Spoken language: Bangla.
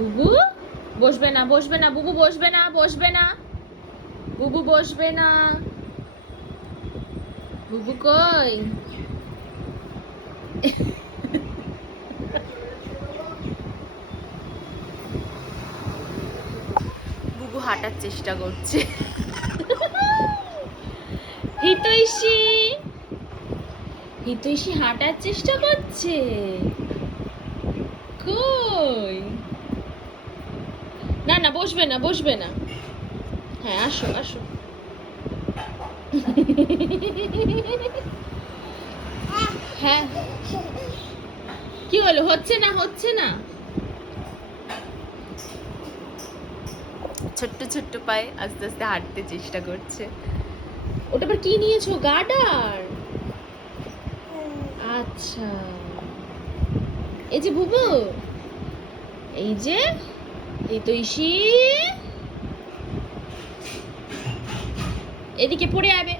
বুবু বসবে না, বসবে না, বুবু বসবে না, বসবে না, বুবু বসবে না। বুবু কই? বুবু হাঁটার চেষ্টা করছে। হিতৈষী, হিতৈষী হাঁটার চেষ্টা করছে। কই? না না, বসবে না, বসবে না। হ্যাঁ, আসো আসো। হ্যাঁ, কি হলো? হচ্ছে না, হচ্ছে না। ছোট্ট ছোট্ট পায়ে আস্তে আস্তে হাঁটতে চেষ্টা করছে। ওটা আবার কি নিয়েছো? গার্ডার? আচ্ছা, এই যে বুবু, এই যে এই তো ইসি, এদিকে পড়ে যাবে।